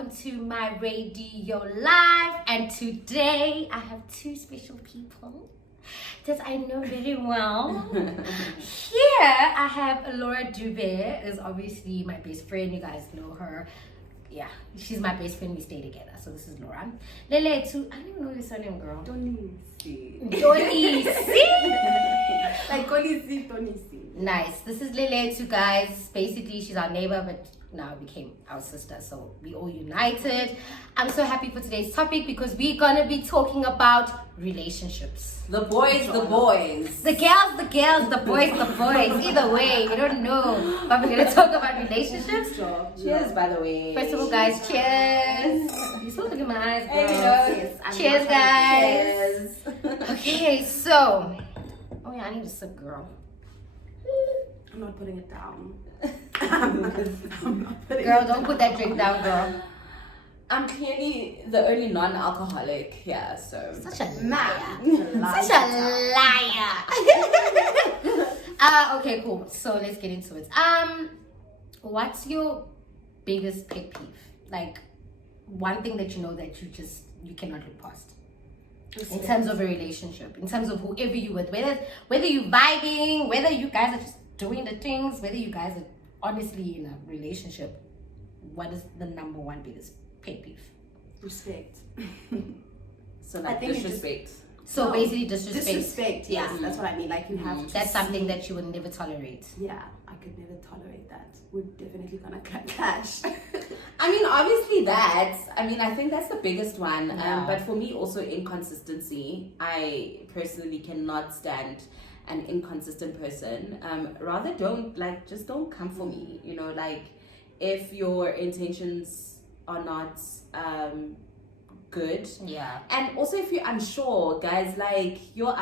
welcome to my radio live. And today I have two special people that I know very well. Here I have Laura Dube, is obviously my best friend. You guys know her. Yeah, she's my best friend. We stay together. So this is Laura. Lele, too. I don't even know your surname, girl. Donisi. Like Donisi. Nice. This is Lele, too, guys. Basically, she's our neighbor, but now became our sister. So we all united. I'm so happy for today's topic because we're gonna be talking about relationships. The boys. The girls, the boys. Either way, we don't know. But we're gonna talk about relationships. Cheers, by the way. First of all, guys, cheers. You still look in my eyes, girl. Yes, Cheers, guys. Cheers. Okay, so. Oh yeah, I need a sip, girl. I'm not putting it down. Girl, don't put that drink down, girl. I'm clearly the only non-alcoholic here, so. Such a liar. Such a liar. Okay, cool. So let's get into it. What's your biggest pet peeve? Like, one thing that you know that you cannot look past. In terms of a relationship, in terms of whoever you with, whether you vibing, whether you guys are just doing the things, whether you guys are honestly in a relationship, what is the number one biggest pet peeve? Respect. So like disrespect. So basically disrespect. Disrespect, yes, that's what I mean. Like you have to. That's something that you would never tolerate. Yeah, I could never tolerate that. We're definitely gonna clash. I mean, obviously I think that's the biggest one. Yeah. But for me, also inconsistency. I personally cannot stand an inconsistent person. Rather just don't come for me. You know, like if your intentions are not good. Yeah. And also if you're unsure, guys, like you're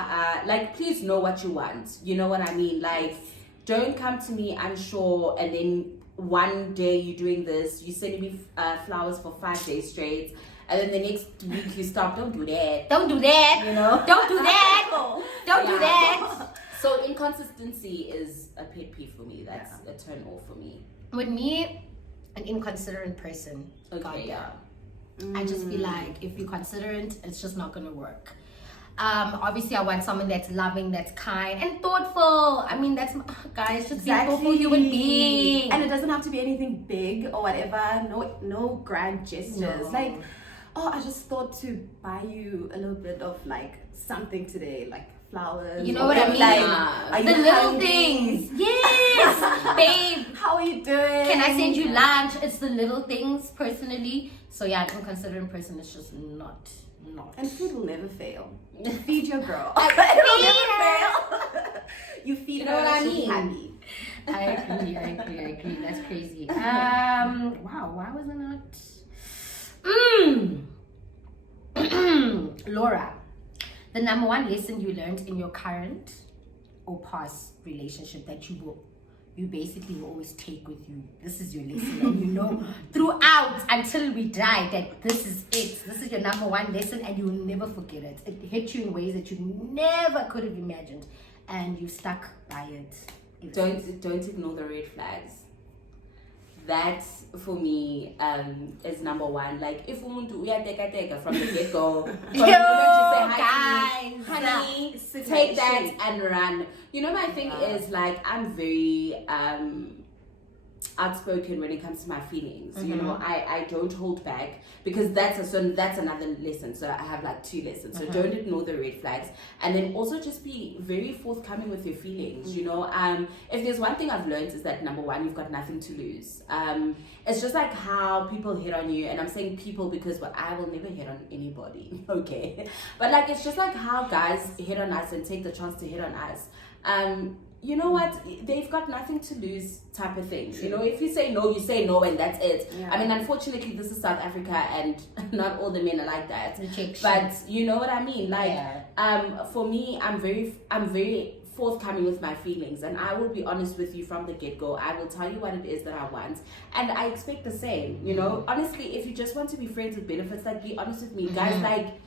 like please know what you want. You know what I mean? Like don't come to me unsure and then one day you're doing this, you send me flowers for 5 days straight, and then the next week you stop. Don't do that. Don't do that. You know? Don't do that. Don't do that. So inconsistency is a pet peeve for me. That's a turn off for me. With me, an inconsiderate person. Okay, yeah. I just feel like if you're considerate, it's just not gonna work. Obviously I want someone that's loving, that's kind and thoughtful. I mean, that's guys, just be a thoughtful human being. And it doesn't have to be anything big or whatever. No grand gestures. No. Like, oh, I just thought to buy you a little bit of like something today, like flowers. You know what I mean? Like, the little things. Yes, babe. How are you doing? Can I send you lunch? It's the little things, personally. So yeah, an inconsiderate person is just not. And food will never fail. Feed your girl. It'll never fail. You feed her, what I she'll be mean? happy. I agree. That's crazy. Wow, why was I not? Laura, the number one lesson you learned in your current or past relationship that you basically will always take with you. This is your lesson, and you know throughout until we die that this is it. This is your number one lesson, and you will never forget it. It hit you in ways that you never could have imagined, and you stuck by it. Don't ignore the red flags. That for me is number one. Like if umuntu uyateka from the get go, from the moment you say hi to me, honey, take that and run. You know, my thing is like I'm very outspoken when it comes to my feelings. You know, I don't hold back because that's another lesson. So I have like 2 lessons. So don't ignore the red flags, and then also just be very forthcoming with your feelings. You know, if there's one thing I've learned is that number one, you've got nothing to lose. It's just like how people hit on you, and I'm saying people because I will never hit on anybody. Okay, but like it's just like how guys hit on us and take the chance to hit on us. You know what? They've got nothing to lose type of thing. You know, if you say no, you say no and that's it. Yeah. I mean, unfortunately, this is South Africa and not all the men are like that. But you know what I mean? Like, for me, I'm very forthcoming with my feelings, and I will be honest with you from the get-go. I will tell you what it is that I want, and I expect the same. You know, honestly, if you just want to be friends with benefits, like be honest with me, guys. Like,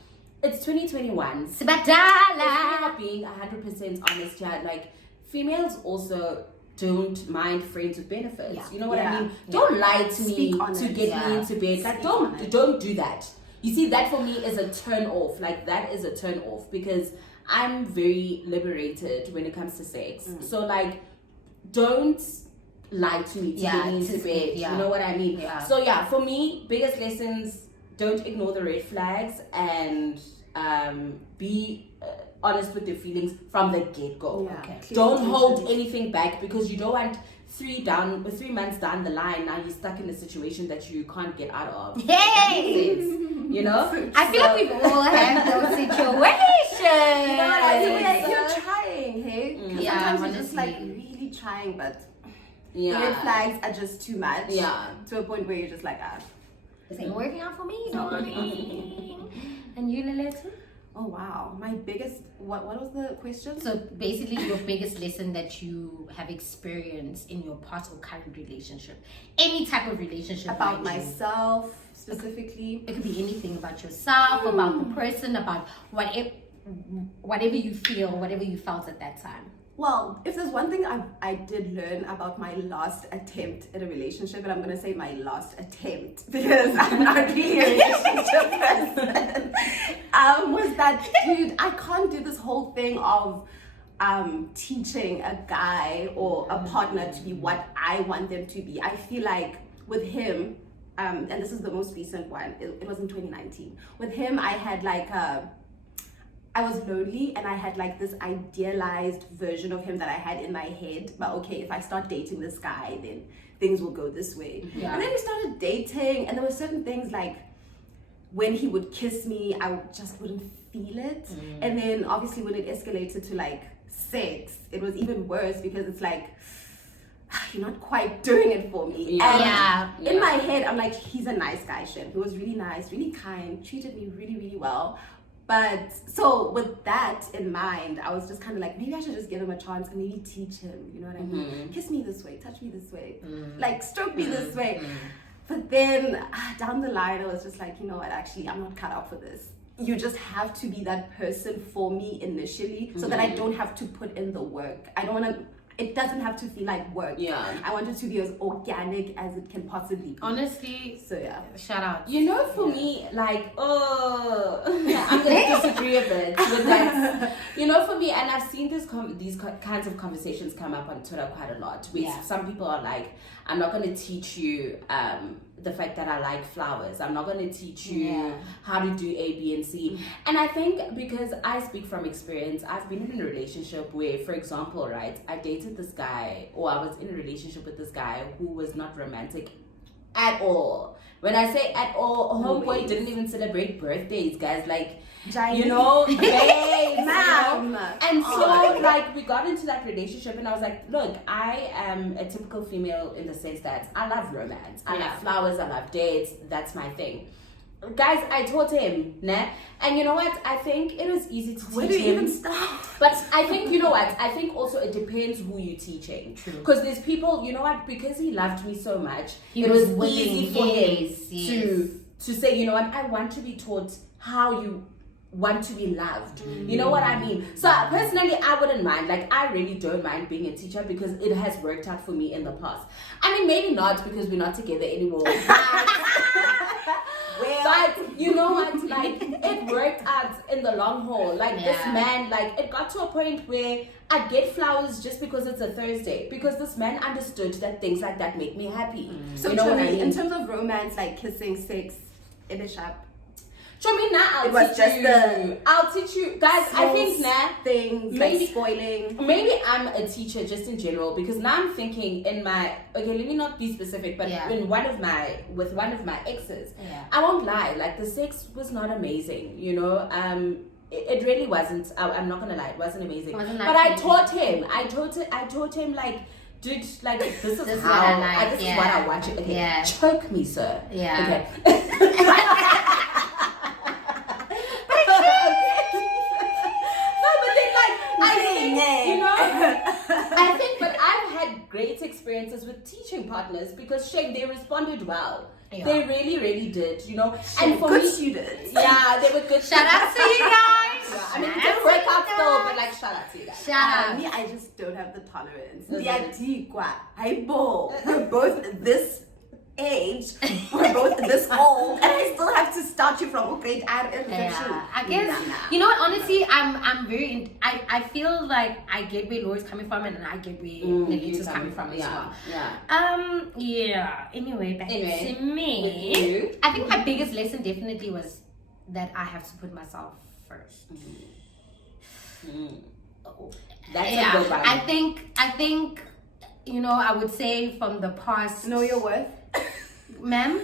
it's 2021. If we're being 100% honest here, like females also don't mind friends with benefits. Yeah. You know what I Yeah. mean? Don't lie to me Speak on to it. get Yeah. me into bed. Like, don't do that. You see, that for me is a turn off. Like, that is a turn off because I'm very liberated when it comes to sex. So, like, don't lie to me to Yeah, get me into to- bed. yeah. You know what I mean? Yeah. So, yeah, for me, biggest lessons, don't ignore the red flags and be honest with your feelings from the get-go. Yeah. Okay. Clear Don't hold intentions. anything back because you don't want 3 months down the line, now you're stuck in a situation that you can't get out of. Hey! You know? I feel like we've all had those situations. You know what I mean? Yeah, you're trying, hey? 'Cause Yeah, sometimes you're just like honestly. really trying, but the Yeah. red flags are just too much. Yeah. To a point where you're just like, This ain't working out for me, not darling. And you, Lilith? oh wow. My biggest, what was the question? So basically, your biggest lesson that you have experienced in your past or current relationship, any type of relationship, About mind you. myself specifically. It could be anything about yourself, about the person, about whatever you feel, whatever you felt at that time. Well, if there's one thing I did learn about my last attempt at a relationship, and I'm gonna say my last attempt because I'm not really a relationship person, was that, dude, I can't do this whole thing of teaching a guy or a partner to be what I want them to be. I feel like with him, and this is the most recent one, it was in 2019. With him, I had like I was lonely and I had like this idealized version of him that I had in my head. But okay, if I start dating this guy, then things will go this way. Yeah. And then we started dating, and there were certain things like when he would kiss me, I just wouldn't feel it. And then obviously when it escalated to like sex, it was even worse because it's like, you're not quite doing it for me. Yeah. And in my head, I'm like, he's a nice guy, Shem. He was really nice, really kind, treated me really, really well. But so with that in mind, I was just kind of like, maybe I should just give him a chance and maybe teach him, you know what I mean? Kiss me this way, touch me this way, like stroke me this way. But then down the line, I was just like, you know what, actually, I'm not cut out for this. You just have to be that person for me initially so that I don't have to put in the work. I don't want to, it doesn't have to feel like work. Yeah. I want it to be as organic as it can possibly be. Honestly, So yeah. shout out. You know, for me, like, I'm going to disagree a bit with that. You know, for me, and I've seen these kinds of conversations come up on Twitter quite a lot, where some people are like, I'm not going to teach you the fact that I like flowers. I'm not going to teach you how to do A, B, and C. And I think because I speak from experience, I've been in a relationship where, for example, right, I dated this guy, or I was in a relationship with this guy who was not romantic at all. When I say at all, homeboy didn't even celebrate birthdays, guys. Like, you know, babes, Ma'am. and so, like, we got into that relationship, and I was like, look, I am a typical female in the sense that I love romance. I love flowers. I love dates. That's my thing. Guys, I taught him, né? And you know what? I think it was easy to teach him. Where do you even start? But I think, you know what? I think also it depends who you're teaching. True. Because there's people, you know what? Because he loved me so much, He it was was willing, easy for yes. him to say, you know what? I want to be taught how you want to be loved. You know what I mean? So personally, I wouldn't mind. Like, I really don't mind being a teacher because it has worked out for me in the past. I mean, maybe not because we're not together anymore. But you know what? Like, it worked out in the long haul. Like, this man, like, it got to a point where I'd get flowers just because it's a Thursday. Because this man understood that things like that make me happy. So you know what I Chloe, mean? in terms of romance, like kissing, sex, in the shop, Show me now. It was just I'll teach you, guys. I think now things maybe- like spoiling. maybe I'm a teacher just in general because now I'm thinking in my let me not be specific, but in one of my exes, I won't lie, like the sex was not amazing, you know. It really wasn't. I'm not gonna lie, it wasn't amazing. Wasn't But I like taught him. I taught him like, dude, like this is This is how what I like, this is what I want you. Okay, Yeah. choke me, sir. Yeah. Okay. I think, but I've had great experiences with teaching partners because they responded well. Yeah. They really, really did, you know. And for Good me, students. yeah, they were good. Shout out to you guys. Yeah, I mean, it didn't work out still, but like, shout out to you guys. Shout out. Me, I just don't don't have the tolerance. Okay. Diadikwa, Haibo. We're both this age, we're both this old, and I still have to start you from grade Yeah, I guess you know what. Honestly, I'm very. I feel like I get where Laura's coming from, and I get where Nelita's coming from as well. Yeah. Yeah. Anyway, back Anyway, to me. with you. I think my biggest lesson definitely was that I have to put myself first. That's a Yeah, good one. I think you know, I would say from the past. Know your worth. Ma'am,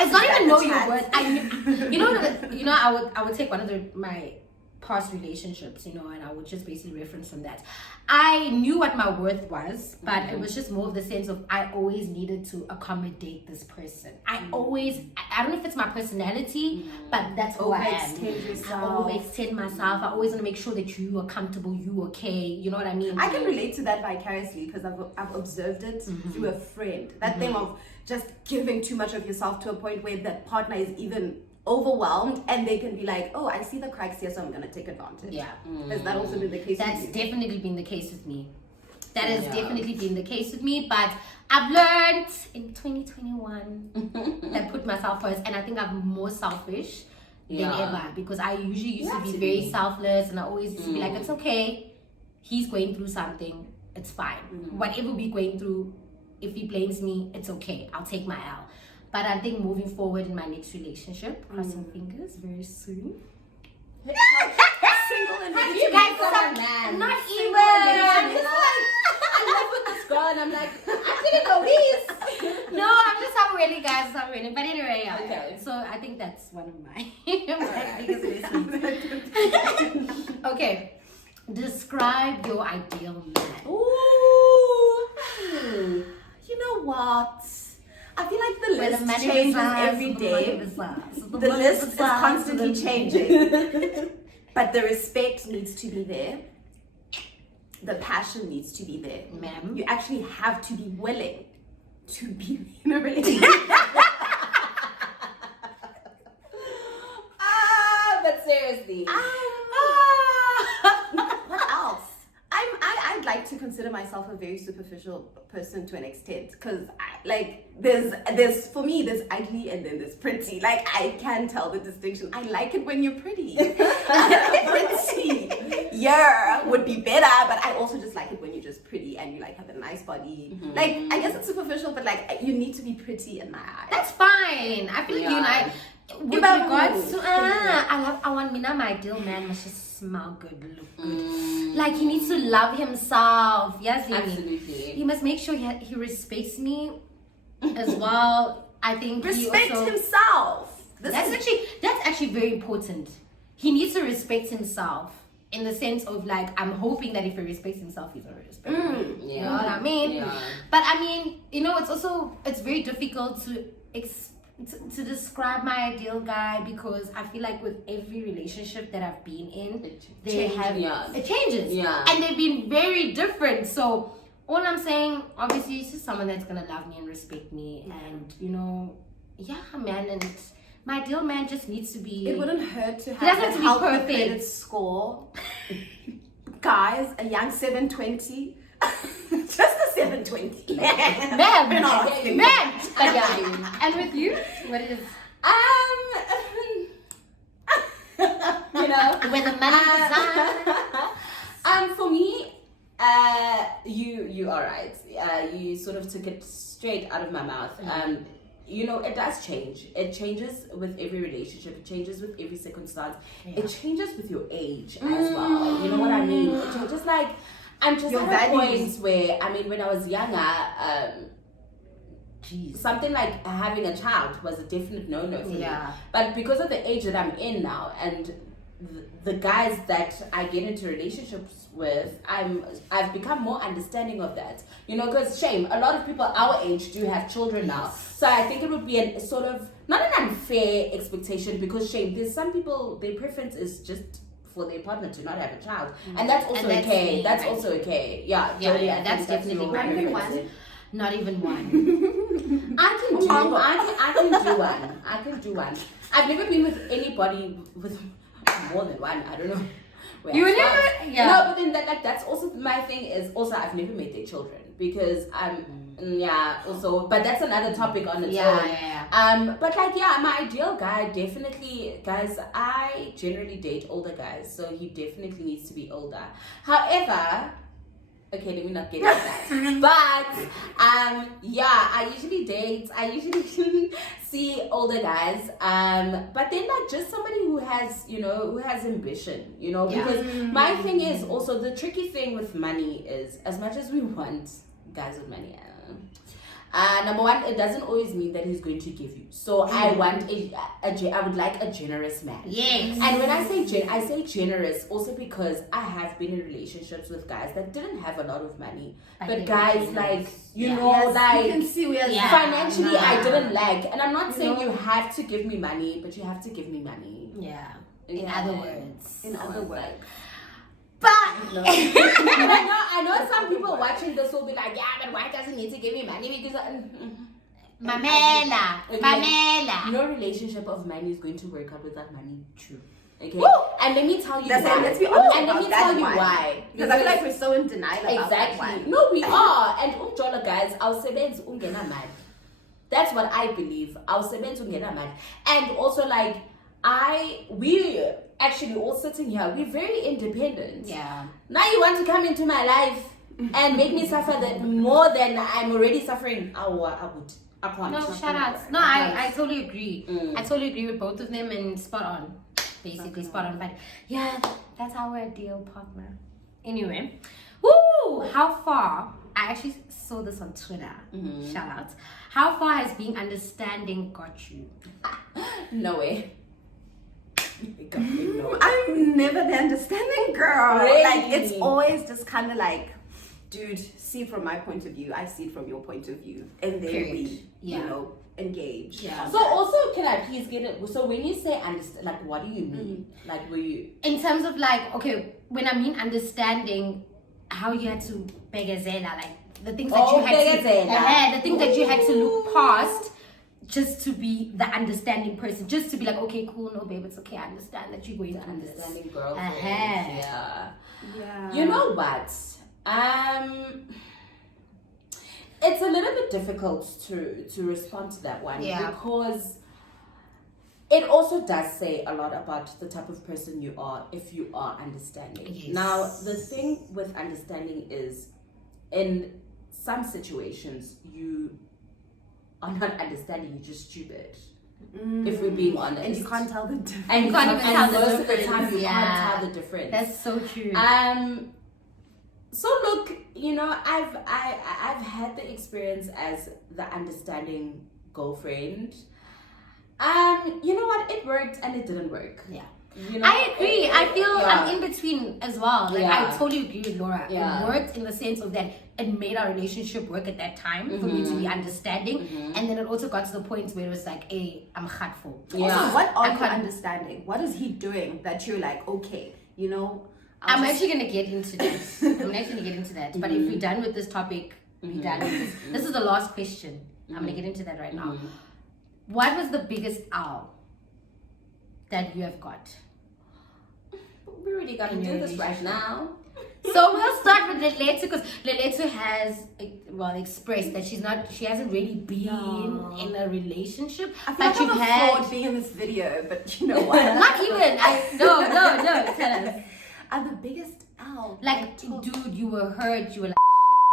it's not even the know your chat? worth. You know, I would take one of my past relationships, you know, and I would just basically reference from that. I knew what my worth was, but it was just more of the sense of I always needed to accommodate this person. I don't know if it's my personality, but that's who I am. Overextend yourself. I overextend myself. I always want to make sure that you are comfortable, you okay. You know what I mean? I can relate to that vicariously because I've observed it through a friend. That thing of just giving too much of yourself to a point where that partner is even overwhelmed and they can be like, oh, I see the cracks here, so I'm gonna take advantage. Yeah. Has that also been the case That's with you? definitely been the case with me. That has definitely been the case with me, but I've learned in 2021 that put myself first, and I think I'm more selfish than ever because I usually used to be very selfless, and I always used to be like, it's okay, he's going through something, it's fine. Whatever we're going through, if he blames me, it's okay, I'll take my L. But I think moving forward in my next relationship, crossing fingers very soon. Single and Have ready you to guys be some- someone. not Single even. and ready to I'm be just someone. like, I live with this girl, and I'm like, I didn't know this. No, I'm just not really, guys. Not really. But anyway, yeah. Okay. So I think that's one of my, my biggest lessons. Okay. Describe your ideal man. Ooh. You know what? I feel like the Where list the man changes resides, every the money day. resides, The money list is resides, constantly the- changing. But the respect needs to be there. The passion needs to be there. Ma'am. You actually have to be willing to be in a relationship. But seriously. What else? I'd like to consider myself a very superficial person to an extent because there's for me there's ugly and then there's pretty. Like I can tell the distinction. I like it when you're pretty. Pretty, yeah, would be better. But I also just like it when you're just pretty and you like have a nice body. Like I guess it's superficial, but like you need to be pretty in my eyes. That's fine. I feel like you and I, with regards to, I want me now, my ideal man must just smell good, look good. Like he needs to love himself. Yes, Absolutely. He must make sure he respects me as well. I think Respect he also, himself. That's actually very important. He needs to respect himself in the sense of like I'm hoping that if he respects himself, he's gonna respect me. You know what I mean? Yeah. But I mean, you know, it's very difficult to describe my ideal guy because I feel like with every relationship that I've been in, it changes. Yeah. And they've been very different. So all I'm saying, obviously, is just someone that's gonna love me and respect me, and you know, man. And my ideal man just needs to be. It wouldn't hurt to He doesn't have have a to be healthy perfect. credit score. Guys, a young 720. Just a 720. Man, We're not asking. man. But yeah. And with you, what is You know, when the money resides? for me, you are right. You sort of took it straight out of my mouth. You know, it does change. It changes with every relationship. It changes with every circumstance. It changes with your age as well. You know what I mean? It changes like I'm just Your at a values. point where I mean, when I was younger, something like having a child was a definite no-no for me. But because of the age that I'm in now and the guys that I get into relationships with, I've become more understanding of that. You know, because shame, a lot of people our age do have children now. So I think it would be a sort of not an unfair expectation because shame, there's some people their preference is just for their partner to not have a child, and that's also And that's okay. me. That's also okay. Yeah, Yeah, Jodie, yeah, I that's think definitely your one. preference. Not even one. I can do one. I can do one. I've never been with anybody with more than one. I don't know. You Whereas never- dogs- yeah. No, but then that's also my thing is also I've never met their children because also but that's another topic on its own. But like my ideal guy definitely, guys, I generally date older guys, so he definitely needs to be older. However, okay, let me not get into that. But I usually see older guys. But then like just somebody who has ambition, because my thing is also the tricky thing with money is as much as we want guys with money. Number one, it doesn't always mean that he's going to give you. So I want I would like a generous man. Yes. And when I say generous also because I have been in relationships with guys that didn't have a lot of money, but guys like you like can see we are financially I didn't lack. And I'm not saying you have to give me money, but you have to give me money. Yeah. In other words. In other words. But And I know some people watching this will be like, yeah, but why doesn't he need to give me money? Because Pamela. no relationship of money is going to work out without money. True. Okay. Woo! And let me tell you Let's why. be honest And let about me that tell you one. why. Because I feel like we're so in denial about that Exactly. one. No, we are. And umjola guys, our sebenzi ungena mali. That's what I believe. Our sebenzi ungena mali. And also like we actually all sitting here, we're very independent. Yeah. Now you want to come into my life and make me suffer more than I'm already suffering. I can't. No, shout outs. No, I totally agree. I totally agree with both of them and spot on. Basically spot on. But yeah, that's our ideal partner. Anyway. Woo! How far? I actually saw this on Twitter. Shout outs. How far has being understanding got you? No way. I'm never the understanding girl. Really? Like it's always just kind of like, dude, see from my point of view, I see it from your point of view, and then we, engage. Yeah. So also, can I please get it? So when you say understand, like, what do you mean? Like, were you In terms of like, okay, when I mean understanding, how you had to begazela, like the things that you had to, the things that you had to look past. Just to be the understanding person, just to be like, okay, cool, no, babe, it's okay. I understand that you're going through this. understanding girlfriend? Uh-huh. Yeah. You know what? It's a little bit difficult to respond to that one because it also does say a lot about the type of person you are if you are understanding. Yes. Now, the thing with understanding is in some situations you are not understanding, you're just stupid. If we're being honest. And you can't tell the difference. And you can't even tell the most of the difference. time you Yeah. can't tell the difference. That's so true. So look, I've had the experience as the understanding girlfriend. You know what? It worked and it didn't work. Yeah. I agree. I feel I'm in between as well. Like Yeah. I totally agree with Laura. Yeah. It worked in the sense of that it made our relationship work at that time for me to be understanding, and then it also got to the point where it was like, hey, I'm hurtful. Yeah. So what are I you can't- understanding? What is he doing that you're like, okay, I'm actually gonna get into that. I'm actually gonna get into that. But if we're done with this topic, we're done with this. This is the last question. I'm gonna get into that right now. What was the biggest owl that you have got? We already got to In your do this right relationship. now. So we'll start with Leletu because Leletu has expressed that she hasn't really been in a relationship. I feel But like you've I'm a had fraud being in this video, but you know what? not even no, tell us. I'm the biggest owl. Like, dude, you were hurt, you were like,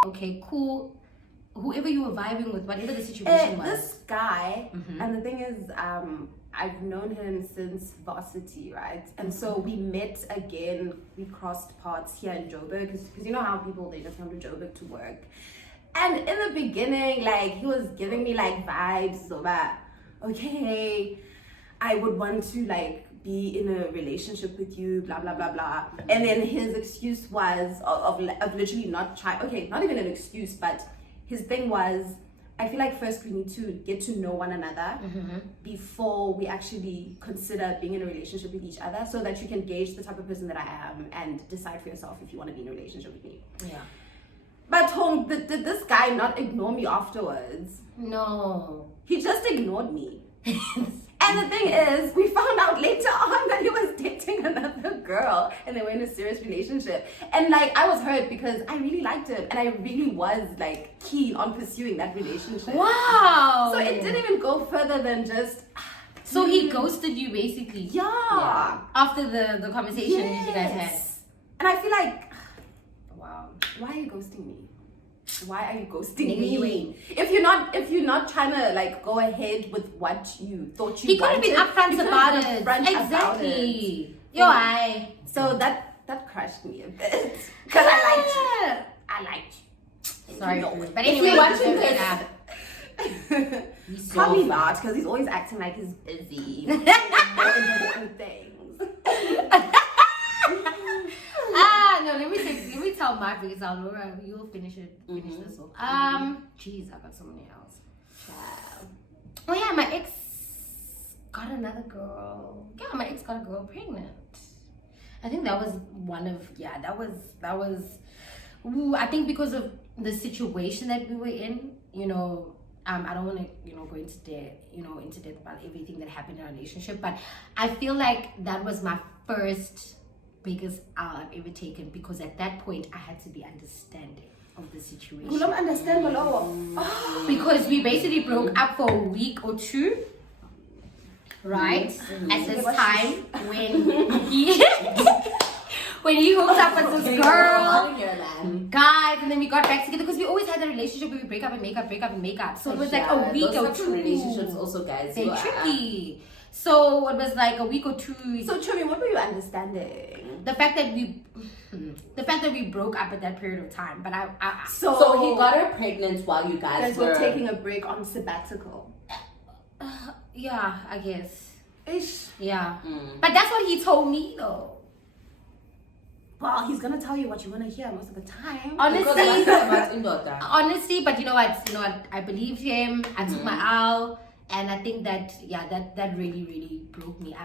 okay, cool. Whoever you were vibing with, whatever the situation was. This guy, and the thing is, I've known him since varsity, right? And so we met again, we crossed paths here in Joburg, because you know how people, they just come to Joburg to work. And in the beginning, like, he was giving me like vibes so that, okay, I would want to like be in a relationship with you, blah blah blah blah. And then his excuse was of literally not trying. Okay, not even an excuse, but his thing was, I feel like first we need to get to know one another before we actually consider being in a relationship with each other, so that you can gauge the type of person that I am and decide for yourself if you want to be in a relationship with me. Yeah. But Hong, did this guy not ignore me afterwards? No. He just ignored me. And the thing is, we found out later on that he was dating another girl and they were in a serious relationship. And like I was hurt because I really liked him and I really was like keen on pursuing that relationship. Wow. So it didn't even go further than just. So he ghosted you basically. Yeah. After the conversation you guys had. And I feel like, Wow. why are you ghosting me? Why are you ghosting Nigga, you me? ain't. If you're not trying to like go ahead with what you thought you He could have wanted, been upfront you could about have it. been upfront about Exactly. it. Yo, I. So that crushed me a bit because I liked you. I liked you. Sorry, No. but If anyway, you're watching you this- have- He's so Probably fun. not, because he's always acting like he's busy. More important things. No, let me tell my biggest out. Laura, you'll finish this off. Jeez, I got someone else. Oh yeah, my ex got another girl. Yeah, my ex got a girl pregnant. I think that was one of that was. Ooh, I think because of the situation that we were in, I don't want to, go into depth about everything that happened in our relationship, but I feel like that was my first biggest L I've ever taken, because at that point I had to be understanding of the situation. You don't understand, Malo. Because we basically broke up for a week or two, right? At this time when he when he hooked up with this girl, guys, and then we got back together because we always had a relationship where we break up and make up, break up and make up. So it was like a week or two. Relationships also, guys. They're tricky. So it was like a week or two. So Chumi, what were you understanding? The fact that we broke up at that period of time, but So he got her pregnant while you guys were taking a break on sabbatical. Yeah, I guess. Ish. Yeah. But that's what he told me though. Well, he's gonna tell you what you wanna hear most of the time. Honestly, but you know what? I believed him. I took my L, and I think that that really, really broke me.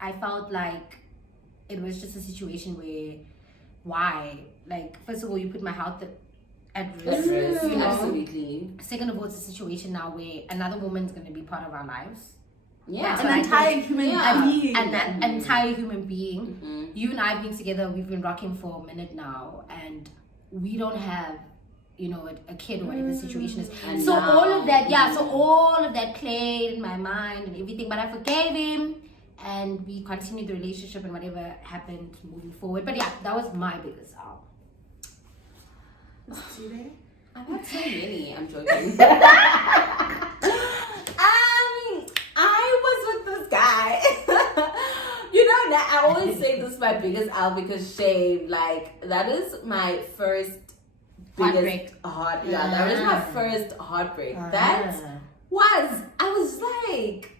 I felt like it was just a situation where, why? Like, first of all, you put my health at risk. Absolutely. Second of all, it's a situation now where another woman's gonna be part of our lives. Yeah, an entire human being. An entire human being. You and I have been together, we've been rocking for a minute now, and we don't have, a kid or whatever the situation is. And so now, all of that, so all of that played in my mind and everything, but I forgave him, and we continued the relationship and whatever happened moving forward. But yeah, that was my biggest out. I'm not so many. I'm joking. I was with this guy. I always say this is my biggest out because shame. Like, that is my first biggest Heartbreak. that was my first heartbreak. I was like,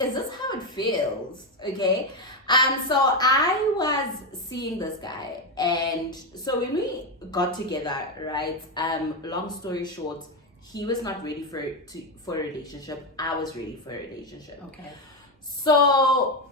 is this how it feels? Okay. So I was seeing this guy, and so when we got together, right? Long story short, he was not ready for a relationship. I was ready for a relationship. Okay. So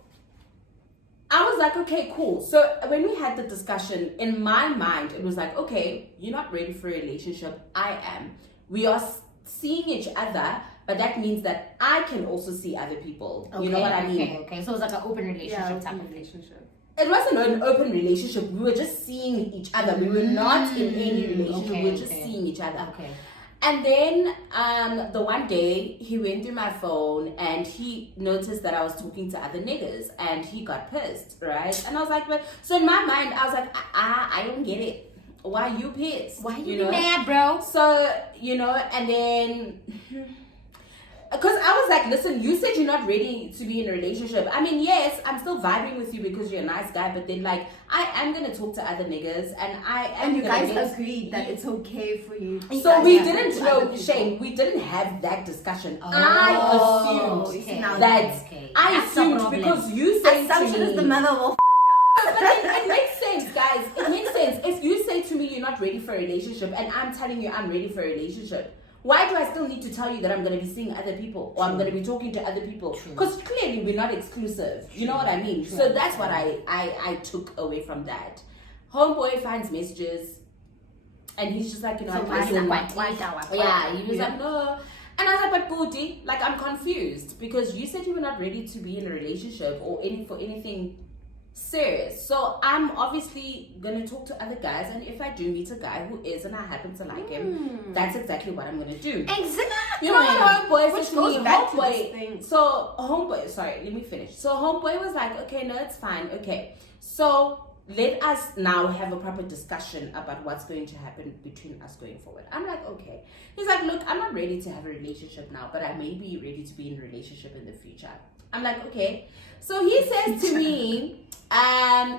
I was like, okay, cool. So when we had the discussion, in my mind, it was like, okay, you're not ready for a relationship. I am. We are seeing each other, but that means that I can also see other people. Okay, you know what I mean? Okay. So it was like an open relationship type of relationship. It wasn't an open relationship. We were just seeing each other. We were not in any relationship. We were just seeing each other. Okay. And then the one day he went through my phone and he noticed that I was talking to other niggas and he got pissed, right? And I was like, so in my mind, I was like, I don't get it. Why you pissed? Why you mad, bro? So, and then, because I was like, listen, you said you're not ready to be in a relationship. I mean, yes, I'm still vibing with you because you're a nice guy, but then like, I am going to talk to other niggas and you guys agreed that it's okay for you. So we didn't know, Shane, we didn't have that discussion. I assumed because you said assumption to me, is the mother of but it makes sense, guys. It makes sense. If you say to me you're not ready for a relationship and I'm telling you I'm ready for a relationship, why do I still need to tell you that I'm going to be seeing other people or I'm going to be talking to other people? Because clearly we're not exclusive. You know what I mean? So that's what I took away from that. Homeboy finds messages and he's just like, he was like, no. And I was like, but Booty, like, I'm confused because you said you were not ready to be in a relationship or for anything serious. So I'm obviously gonna talk to other guys, and if I do meet a guy who is and I happen to like him, that's exactly what I'm gonna do. Exactly. You know what homeboy said to goes me? back to this Homeboy. thing. So homeboy, sorry, let me finish. So homeboy was like, okay, no, it's fine. Okay, so let us now have a proper discussion about what's going to happen between us going forward. I'm like, okay. He's like, look, I'm not ready to have a relationship now, but I may be ready to be in a relationship in the future. I'm like, okay. So he says to me,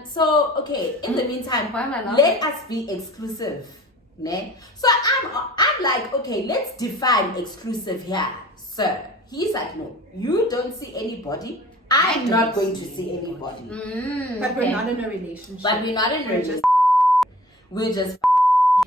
so okay, in the meantime, Why am I laughing? let us be exclusive. Ne? So I'm like, okay, let's define exclusive here, sir. He's like, no, you don't see anybody. I'm not going to see anybody. But we're not in a relationship. But we're not in a We're relationship. We're just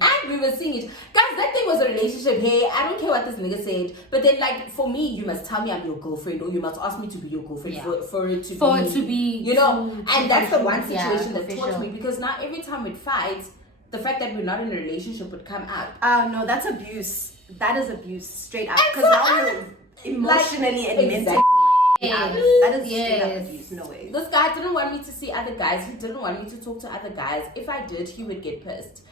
and we were seeing it. Guys, that thing was a relationship. Hey, I don't care what this nigga said. But then, like, for me, you must tell me I'm your girlfriend, or you must ask me to be your girlfriend for it to be, you know. And that's the one situation that taught me, because now every time we'd fight, the fact that we're not in a relationship would come up. No, that's abuse. That is abuse, straight up. And Because so now you're emotionally and mentally. Exactly. That is straight up abuse. No way. This guy didn't want me to see other guys. He didn't want me to talk to other guys. If I did, he would get pissed.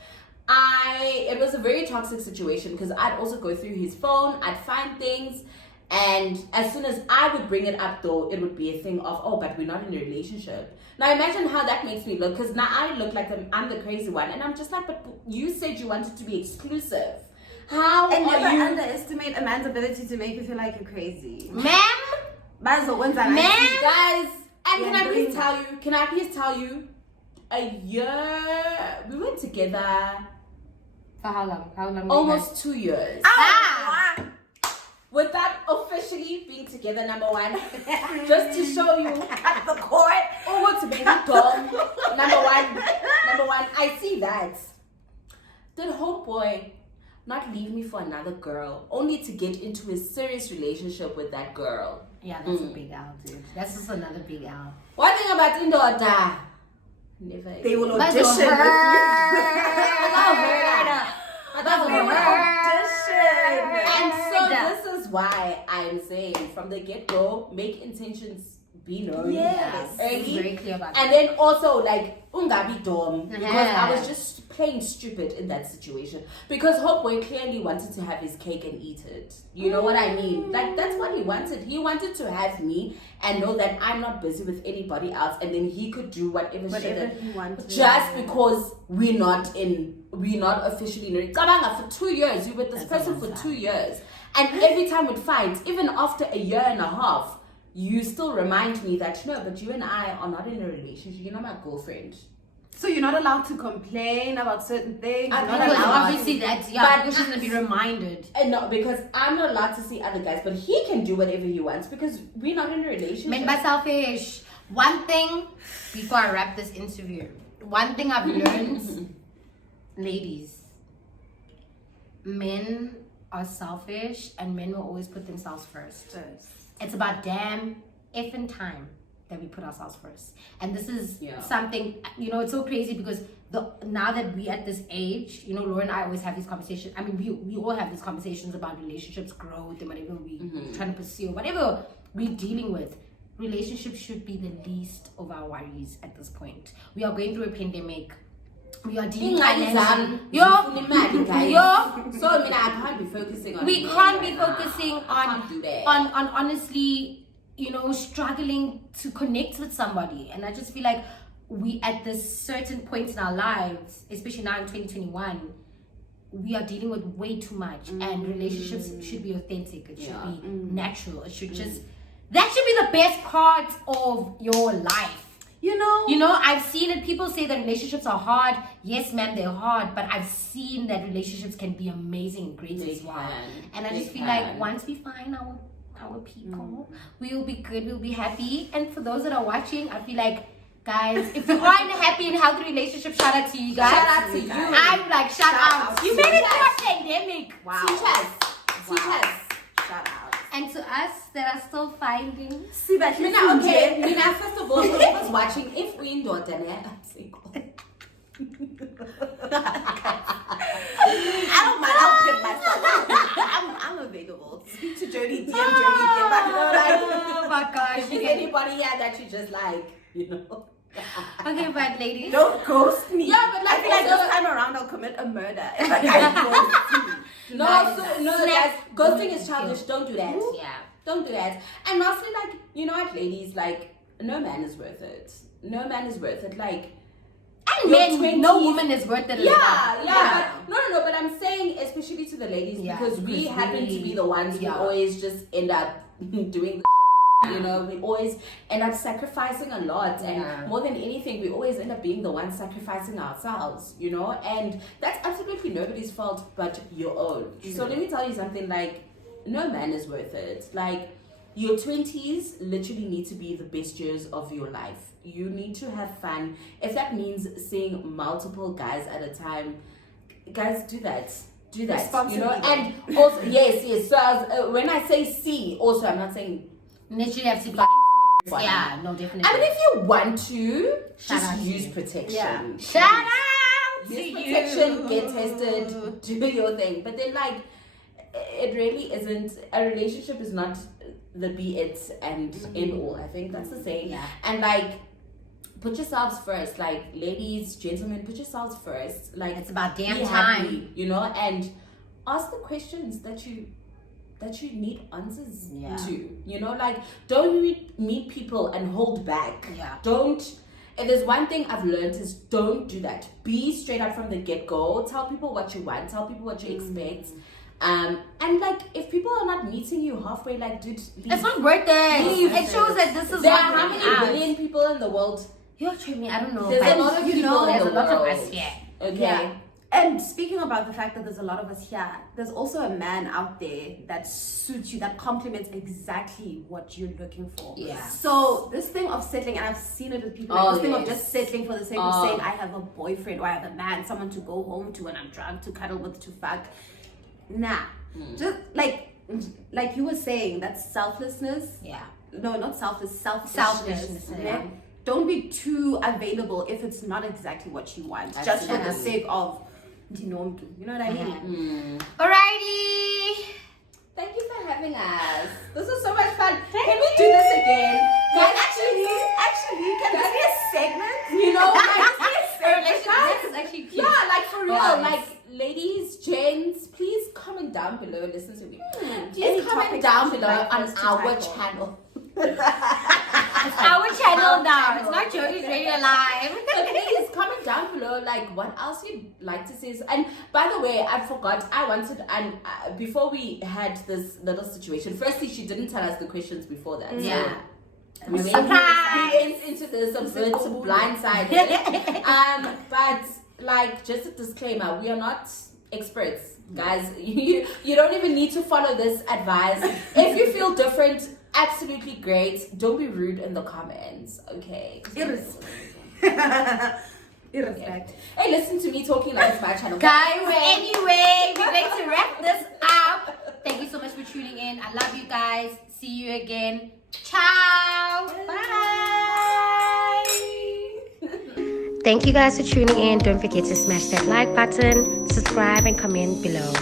It was a very toxic situation, because I'd also go through his phone, I'd find things, and as soon as I would bring it up, though, it would be a thing of, oh, but we're not in a relationship. Now imagine how that makes me look, because now I look like I'm the crazy one, and I'm just like, but you said you wanted to be exclusive. How And are never you? underestimate a man's ability to make you feel like you're crazy. Ma'am? Guys, and Yeah, can I please tell you, a year, we were together For how long? How long? almost 2 years. Ah! Without officially being together, number one, just to show you at the court, over to baby dog. Number one, I see that. Did homeboy not leave me for another girl, only to get into a serious relationship with that girl? Yeah, that's a big L, dude. That's just another big L. One thing about Indota, never. They will That's audition with you. They will audition. And so this is why I'm saying from the get-go, make intentions be known. Yes. It's very clear about And then also like ungabi dom, because Uh-huh. I was just plain stupid in that situation, because Homeboy clearly wanted to have his cake and eat it. You know what I mean? Like that's what he wanted. He wanted to have me and know that I'm not busy with anybody else, and then he could do whatever shit Whatever that he wanted. just because we're not officially in Kabanga for 2 years. You were with this That's a person long for time. 2 years, and every time we'd fight, even after a year and a half, you still remind me that no, but you and I are not in a relationship. You're not my girlfriend. So you're not allowed to complain about certain things. You're not Because allowed obviously to... that's, But- because she's going to be reminded. And no, because I'm not allowed to see other guys, but he can do whatever he wants because we're not in a relationship. Made by selfish. One thing, before I wrap this interview, one thing I've learned, ladies, men are selfish and men will always put themselves first. It's about damn effing time that we put ourselves first. And this is something, you know, it's so crazy because now that we at this age, you know, Laura and I always have these conversations. I mean, we all have these conversations about relationships, growth, and whatever we trying to pursue, whatever we're dealing with. Relationships should be the least of our worries at this point. We are going through a pandemic. We are dealing financially. So I mean, I can't be focusing on. We can't be focusing I can't do that. on honestly, you know, struggling to connect with somebody. And I just feel like we at this certain point in our lives, especially now in 2021, we are dealing with way too much. And relationships should be authentic. It should be natural. It should just, that should be the best part of your life. You know, I've seen it. People say that relationships are hard. Yes, ma'am, they're hard. But I've seen that relationships can be amazing and great as well. And I just feel like once we find our people, we will be good. We'll be happy. And for those that are watching, I feel like, guys, if you are in a happy and healthy relationship, shout out to you guys. Shout out to you. I'm like, shout out. You made it through a pandemic. wow. Teach us. Shout out. And to us that are still finding. See that Mina, okay. Mina, first of all, whoever's watching, if we in daughter, I'm single. I don't mind. I'll pimp myself. I'm available. Speak to Jody. DM Jody. Oh my gosh. If there's anybody here that you just like, you know. Okay, but ladies. Don't ghost me. Yeah, but like I feel like also- this time around I'll commit a murder if I can't ghost you. No, no, guys, ghosting is childish. Don't do that. Yeah. Don't do that. And lastly, like, you know what, ladies, like, no man is worth it. No man is worth it. Like, And men, no woman is worth it. Yeah. No, but I'm saying especially to the ladies because we because happen to be the ones who yeah. always just end up doing the you know, we always end up sacrificing a lot, and more than anything we always end up being the ones sacrificing ourselves, you know, and that's absolutely nobody's fault but your own. So let me tell you something, like, no man is worth it. Like, your 20s literally need to be the best years of your life. You need to have fun. If that means seeing multiple guys at a time, guys, do that, you know. And also yes, so when I say see, also I'm not saying Literally have to be. Yeah, no, definitely. I mean, if you want to, Shout out just to use you. protection. Yeah. Shout out to Use you. protection, get tested, do your thing. But then, like, it really isn't. A relationship is not the be it and end all. I think that's the saying. Yeah. And like, put yourselves first. Like, ladies, gentlemen, put yourselves first. Like, It's about damn be time. happy, you know, and ask the questions that you need answers to, you know. Like, don't meet people and hold back. Don't. If there's one thing I've learned is don't do that. Be straight up from the get-go. Tell people what you want, tell people what you expect, and like, if people are not meeting you halfway, like, dude, leave. It's not worth it. Leave. It shows that this is There what are how many billion people in the world? You're treating me, I don't know. There's but a lot of you people know, in there's the a lot of world. us here. Okay. Yeah. And speaking about the fact that there's a lot of us here, there's also a man out there that suits you, that complements exactly what you're looking for. Yeah. So this thing of settling, and I've seen it with people, like this thing of just settling for the sake of saying I have a boyfriend or I have a man, someone to go home to when I'm drunk, to cuddle with, to fuck. Nah. Just like you were saying, that's selflessness. Yeah. No, not selfless, Selfishness, yeah. Don't be too available if it's not exactly what you want, just for the sake of, you know what I mean? Alrighty. Thank you for having us. This was so much fun. Can we do this again? Guys, actually, can this be a segment? You know, This is actually cute. yeah, like, for real. Yes. Like, ladies, gents, please comment down below. Listen to me. Any Please comment topics down that you'd below like on us to our tackle? channel. It's our channel now. It's not Jody's Radio Live. So please comment down below, like, what else you'd like to see. And by the way, I forgot, I wanted, and before we had this little situation, firstly, she didn't tell us the questions before that. Yeah. So we Surprise! went into this a bit blindsided. But, like, just a disclaimer, we are not experts, guys. You don't even need to follow this advice. If you feel different, absolutely great. Don't be rude in the comments, okay? Irrespective. Hey, listen to me talking like it's my channel. Guys, anyway, we'd like to wrap this up. Thank you so much for tuning in. I love you guys. See you again. Ciao. Bye. Thank you guys for tuning in. Don't forget to smash that like button, subscribe, and comment below.